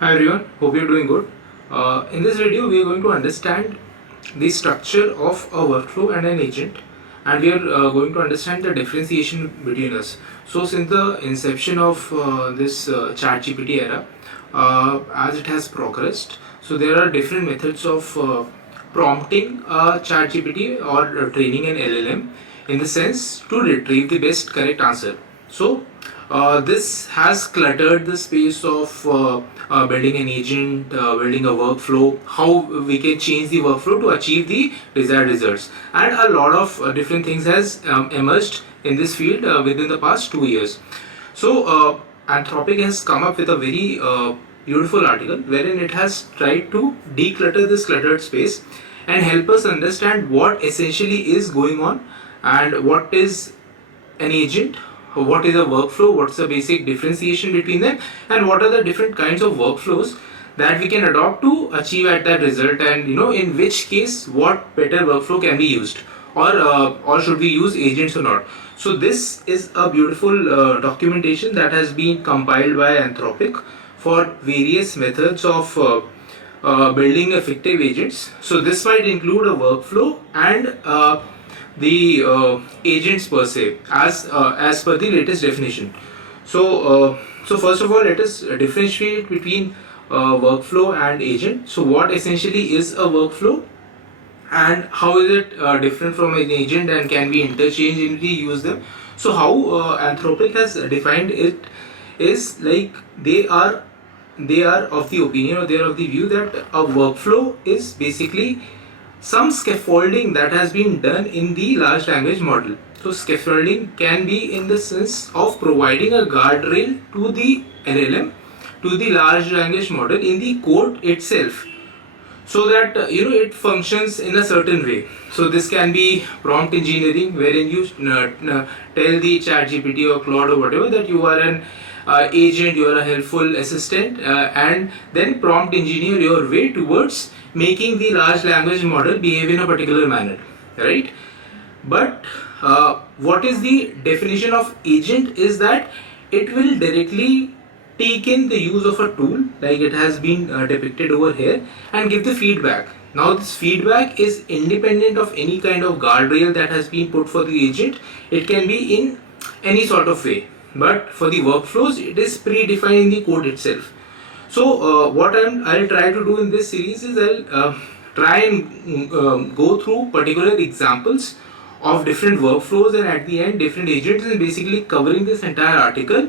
Hi everyone, hope you're doing good. In this video, we are going to understand the structure of a workflow and an agent, and we are going to understand the differentiation between us. So, since the inception of this ChatGPT era, as it has progressed, so there are different methods of prompting a ChatGPT or training an LLM in the sense to retrieve the best correct answer. So, this has cluttered the space of building an agent, building a workflow, how we can change the workflow to achieve the desired results. And a lot of different things has emerged in this field within the past 2 years. So, Anthropic has come up with a very beautiful article wherein it has tried to declutter this cluttered space and help us understand what essentially is going on and what is an agent, what is a workflow, what's the basic differentiation between them, and what are the different kinds of workflows that we can adopt to achieve at that result, and in which case what better workflow can be used, or should we use agents or not. So this is a beautiful documentation that has been compiled by Anthropic for various methods of building effective agents. So this might include a workflow and the agents per se, as per the latest definition. So first of all, let us differentiate between workflow and agent. So what essentially is a workflow, and how is it different from an agent, and can we interchangeably use them? So how Anthropic has defined it is like they are of the opinion, or they are of the view that a workflow is basically some scaffolding that has been done in the large language model. So scaffolding can be in the sense of providing a guardrail to the LLM, to the large language model in the code itself, so that it functions in a certain way. So this can be prompt engineering, wherein you tell the chat gpt or Claude or whatever that you are an agent, you are a helpful assistant, and then prompt engineer your way towards making the large language model behave in a particular manner, right? But what is the definition of agent is that it will directly take in the use of a tool like it has been depicted over here and give the feedback. Now this feedback is independent of any kind of guardrail that has been put for the agent. It can be in any sort of way, but for the workflows it is predefined in the code itself. So what I'll try to do in this series is I'll try and go through particular examples of different workflows, and at the end different agents, and basically covering this entire article,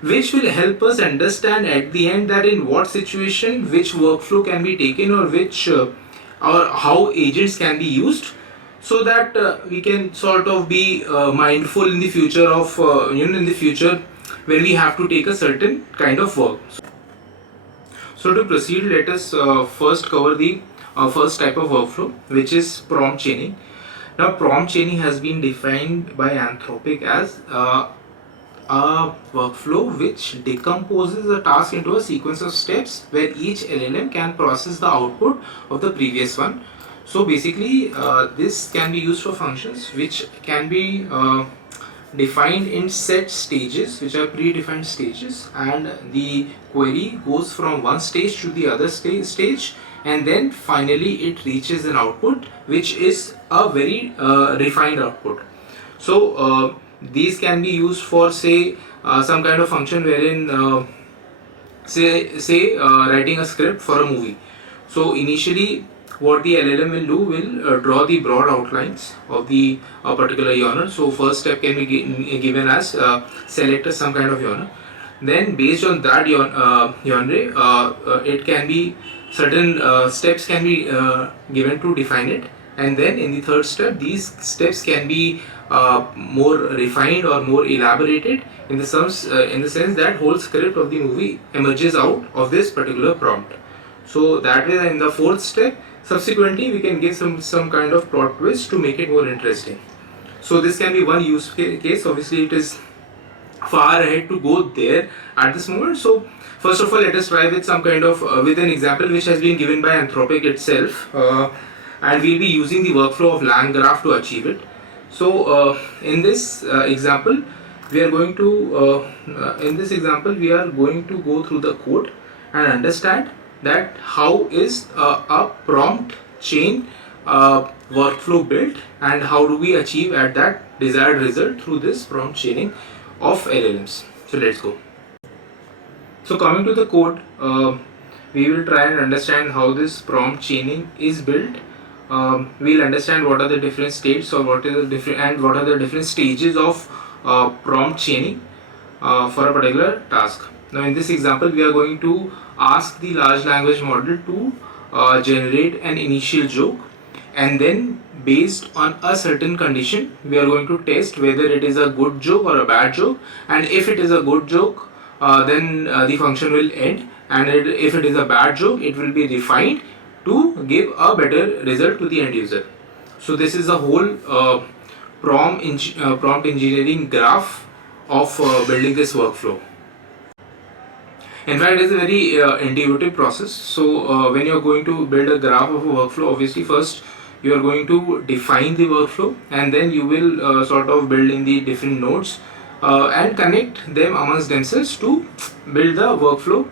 which will help us understand at the end that in what situation which workflow can be taken, or which or how agents can be used, so that we can sort of be mindful in the future of in the future when we have to take a certain kind of work. So to proceed, let us first cover the first type of workflow, which is prompt chaining. Now prompt chaining has been defined by Anthropic as a workflow which decomposes a task into a sequence of steps where each LLM can process the output of the previous one. So basically this can be used for functions which can be defined in set stages, which are predefined stages, and the query goes from one stage to the other stage, and then finally it reaches an output which is a very refined output. So these can be used for, say, some kind of function wherein say writing a script for a movie. So initially what the LLM will do will draw the broad outlines of the particular genre. So first step can be given as select some kind of genre. Then based on that genre, it can be certain steps can be given to define it, and then in the third step these steps can be more refined or more elaborated in the sense that whole script of the movie emerges out of this particular prompt. So that way, in the fourth step, subsequently we can give some kind of plot twist to make it more interesting. So this can be one use case. Obviously it is far ahead to go there at this moment. So first of all, let us try with some kind of with an example which has been given by Anthropic itself, and we'll be using the workflow of Langraph to achieve it. So in this example we are going to go through the code, and understand that how is a prompt chain workflow built, and how do we achieve at that desired result through this prompt chaining of LLMs. So let's go. So coming to the code, we will try and understand how this prompt chaining is built. We'll understand what are the different states, or what are the different stages of prompt chaining for a particular task. Now in this example, we are going to ask the large language model to generate an initial joke, and then based on a certain condition we are going to test whether it is a good joke or a bad joke, and if it is a good joke, then the function will end, and if it is a bad joke, it will be refined to give a better result to the end user. So this is a whole prompt engineering graph of building this workflow. In fact, it is a very intuitive process. So when you are going to build a graph of a workflow, obviously first you are going to define the workflow, and then you will sort of build in the different nodes and connect them amongst themselves to build the workflow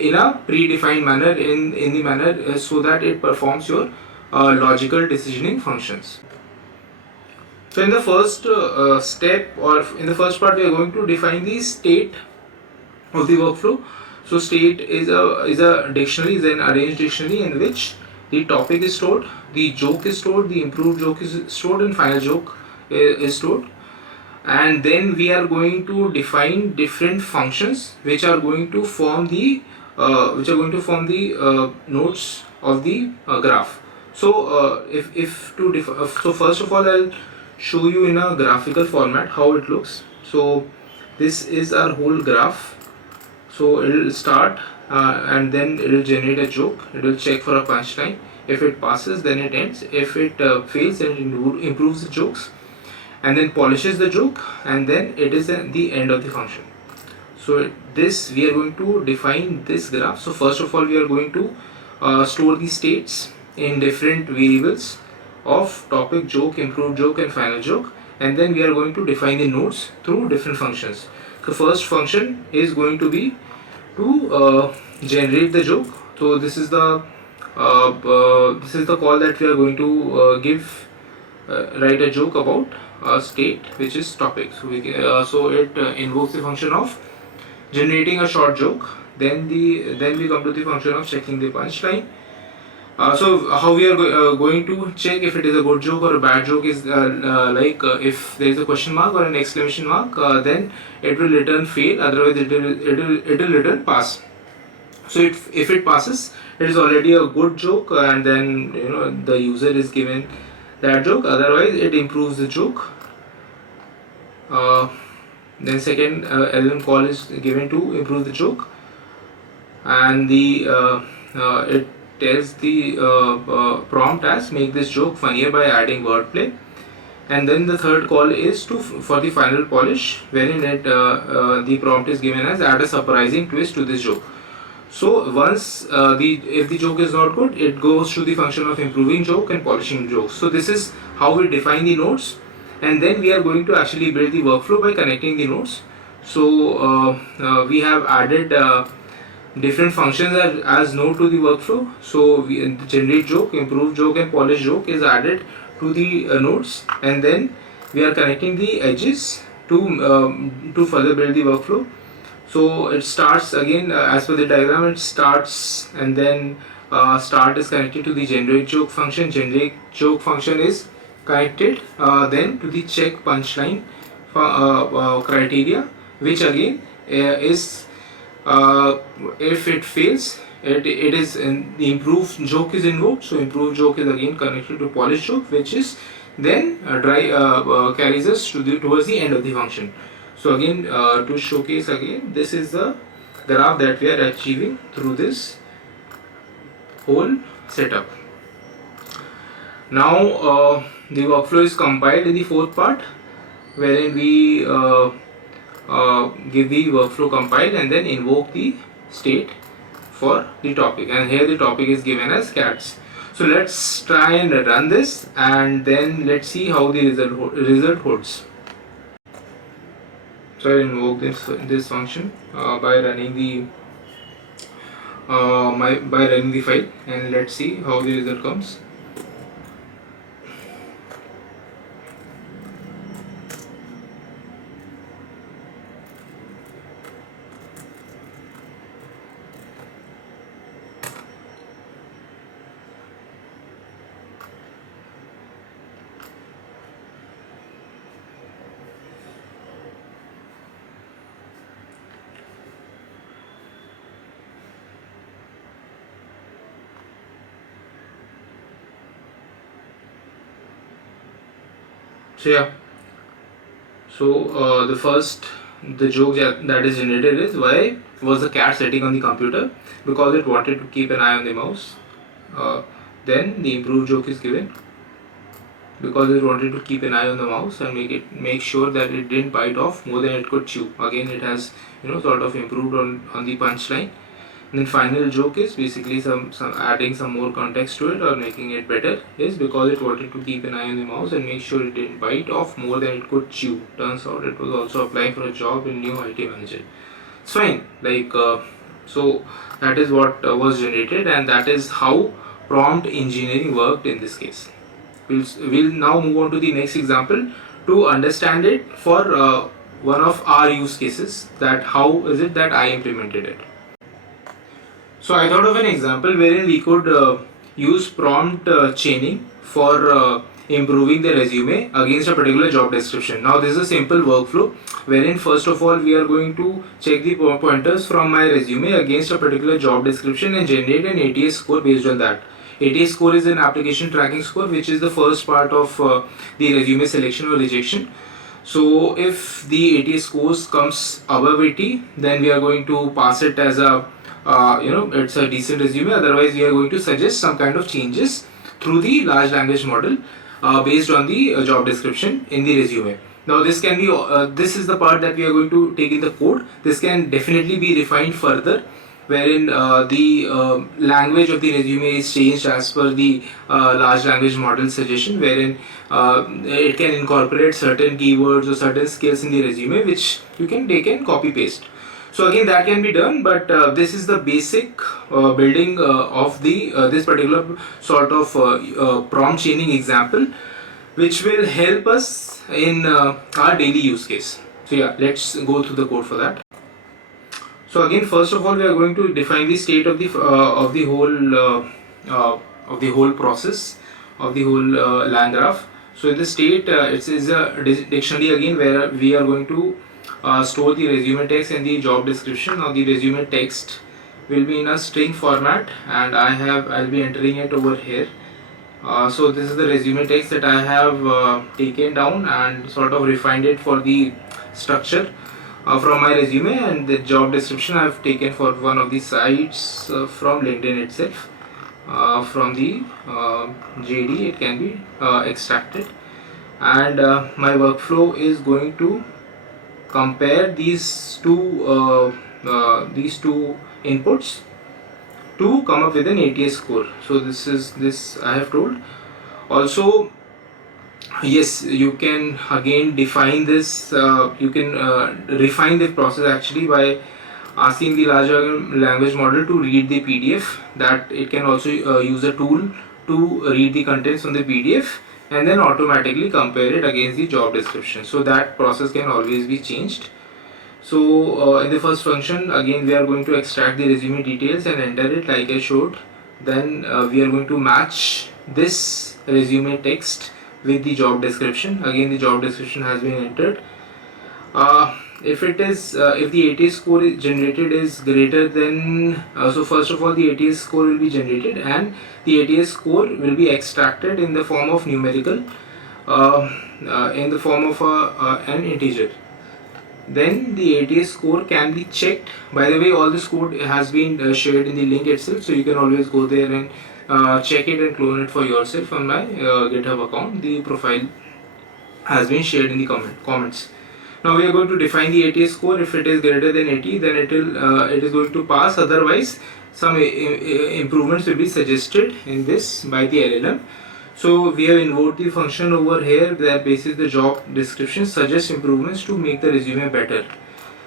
in a predefined manner, in the manner so that it performs your logical decisioning functions. So in the first step, or in the first part, we are going to define the state of the workflow. So state is a dictionary, is an arranged dictionary in which the topic is stored, the joke is stored, the improved joke is stored, and final joke is stored. And then we are going to define different functions which are going to form the nodes of the graph. So so first of all, I'll show you in a graphical format how it looks. So this is our whole graph. So it will start and then it will generate a joke. It will check for a punchline. If it passes, then it ends. If it fails, then it improves the jokes, and then polishes the joke, and then it is the end of the function. So this, we are going to define this graph. So first of all, we are going to store the states in different variables of topic, joke, improved joke, and final joke, and then we are going to define the nodes through different functions. The first function is going to be to generate the joke. So this is the call that we are going to give, write a joke about a state which is topic. So it invokes the function of generating a short joke. Then we come to the function of checking the punchline. So how we are going to check if it is a good joke or a bad joke is if there is a question mark or an exclamation mark, then it will return fail, otherwise it will return pass. So if it passes, it is already a good joke, and then the user is given that joke, otherwise it improves the joke. Then second LLM call is given to improve the joke, and it tells the prompt as make this joke funnier by adding wordplay. And then the third call is for the final polish, wherein the prompt is given as add a surprising twist to this joke. So once if the joke is not good, it goes to the function of improving joke and polishing jokes. So this is how we define the nodes, and then we are going to actually build the workflow by connecting the nodes. So we have added different functions as node to the workflow. So the generate joke, improve joke, and polish joke is added to the nodes, and then we are connecting the edges to further build the workflow. So it starts again as per the diagram. It starts, and then start is connected to the generate joke function. Generate joke function is connected then to the check punchline criteria, which again is if it fails, it is the improved joke is invoked. So improved joke is again connected to polish joke, which is then carries us towards the end of the function. So again, to showcase again, this is the graph that we are achieving through this whole setup. Now the workflow is compiled in the fourth part, wherein we give the workflow compile and then invoke the state for the topic, and here the topic is given as cats. So let's try and run this, and then let's see how the result holds. So I invoke this function by running the by running the file, and let's see how the result comes. So yeah, the joke that is generated is, why was the cat sitting on the computer? Because it wanted to keep an eye on the mouse. Then the improved joke is given, because it wanted to keep an eye on the mouse and make sure that it didn't bite off more than it could chew. Again, it has sort of improved on the punchline. And then final joke is basically some adding some more context to it or making it better, is because it wanted to keep an eye on the mouse and make sure it didn't bite off more than it could chew. Turns out it was also applying for a job in new IT manager. It's fine. So that is what was generated, and that is how prompt engineering worked in this case. We'll now move on to the next example to understand it for one of our use cases, that how is it that I implemented it. So I thought of an example wherein we could use prompt chaining for improving the resume against a particular job description. Now this is a simple workflow wherein first of all we are going to check the pointers from my resume against a particular job description and generate an ATS score based on that. ATS score is an application tracking score, which is the first part of the resume selection or rejection. So if the ATS scores comes above 80, then we are going to pass it as a it's a decent resume. Otherwise, we are going to suggest some kind of changes through the large language model based on the job description in the resume. Now this can be this is the part that we are going to take in the code. This can definitely be refined further, wherein the language of the resume is changed as per the large language model suggestion, wherein it can incorporate certain keywords or certain skills in the resume which you can take and copy paste. So again, that can be done, but this is the basic building of the this particular sort of prompt chaining example, which will help us in our daily use case. So yeah, let's go through the code for that. So again, first of all, we are going to define the state of the whole process of the whole Langraph. So in the state, it is a dictionary again, where we are going to store the resume text and the job description. Now the resume text will be in a string format, and I'll be entering it over here. So this is the resume text that I have taken down and sort of refined it for the structure from my resume, and the job description I have taken for one of the sites from LinkedIn itself. From the JD it can be extracted, and my workflow is going to compare these two inputs to come up with an ATS score. So this I have told. Also, yes, you can again define this, you can refine the process actually by asking the large language model to read the PDF, that it can also use a tool to read the contents on the PDF and then automatically compare it against the job description. So that process can always be changed. So in the first function, again we are going to extract the resume details and enter it like I showed. Then we are going to match this resume text with the job description. Again the job description has been entered. If the ATS score is generated is greater than, so first of all the ATS score will be generated, and the ATS score will be extracted in the form of numerical, in the form of an integer. Then the ATS score can be checked. By the way, all this code has been shared in the link itself, so you can always go there and check it and clone it for yourself on my GitHub account. The profile has been shared in the comments. Now we are going to define the ATS score. If it is greater than 80, then it is going to pass. Otherwise, some improvements will be suggested in this by the LLM. So we have invoked the function over here that basis the job description suggests improvements to make the resume better.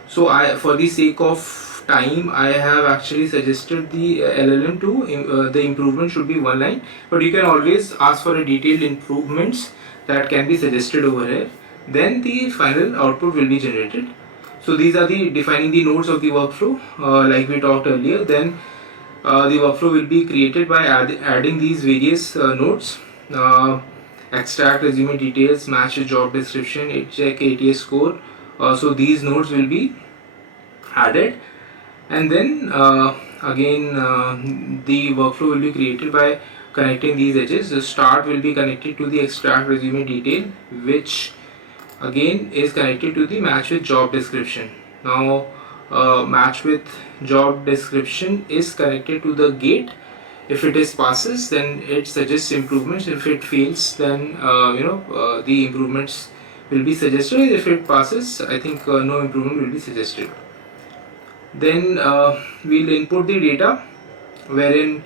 So for the sake of time, I have actually suggested the LLM to the improvement should be one line, but you can always ask for a detailed improvements that can be suggested over here. Then the final output will be generated. So these are the defining the nodes of the workflow, like we talked earlier. Then the workflow will be created by adding these various nodes. Extract resume details, match a job description, check ATS score. So these nodes will be added, and then again the workflow will be created by connecting these edges. The start will be connected to the extract resume detail, which again is connected to the match with job description. Now match with job description is connected to the gate. If it is passes, then it suggests improvements. If it fails, then the improvements will be suggested. If it passes, I think no improvement will be suggested. Then we'll input the data, wherein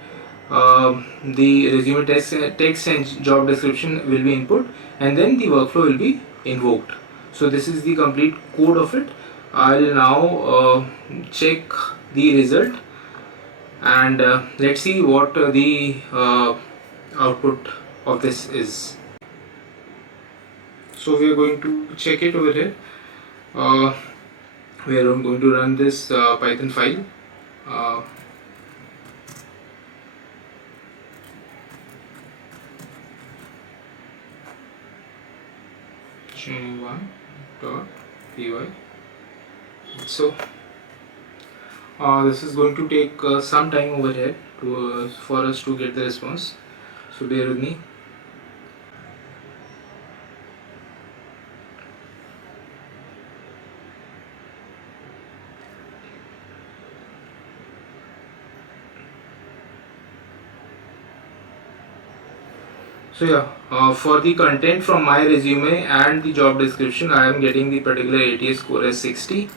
the resume text and job description will be input, and then the workflow will be invoked. So this is the complete code of it. I'll now check the result, and let's see what the output of this is. So we are going to check it over here. We are going to run this Python file. Training1.py. So this is going to take some time over here to for us to get the response. So bear with me. So yeah, for the content from my resume and the job description, I am getting the particular ATS score as 60,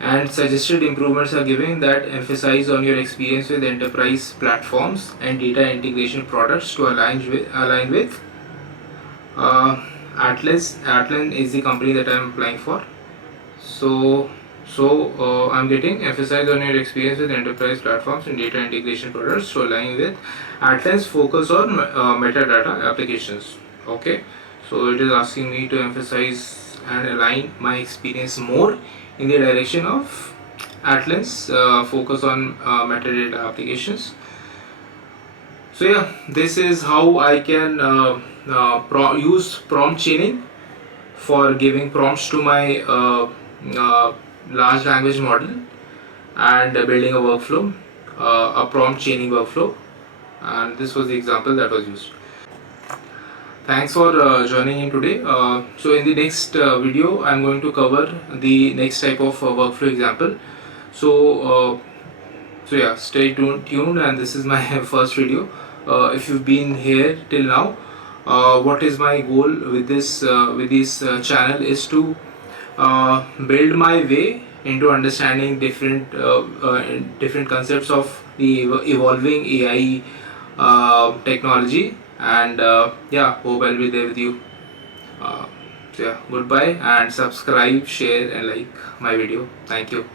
and suggested improvements are given that emphasize on your experience with enterprise platforms and data integration products to align with Atlas. Atlan is the company that I am applying for. So I'm getting emphasize on your experience with enterprise platforms and data integration products to align with Atlan's focus on metadata applications. Okay, so it is asking me to emphasize and align my experience more in the direction of Atlan's focus on metadata applications. So yeah, this is how I can use prompt chaining for giving prompts to my large language model and building a workflow, a prompt chaining workflow, and this was the example that was used. Thanks for joining in today. So in the next video, I'm going to cover the next type of workflow example. So yeah, stay tuned, and this is my first video. If you've been here till now, what is my goal with this channel is to build my way into understanding different concepts of the evolving AI technology, and yeah, hope I'll be there with you. So yeah, goodbye, and subscribe, share, and like my video. Thank you.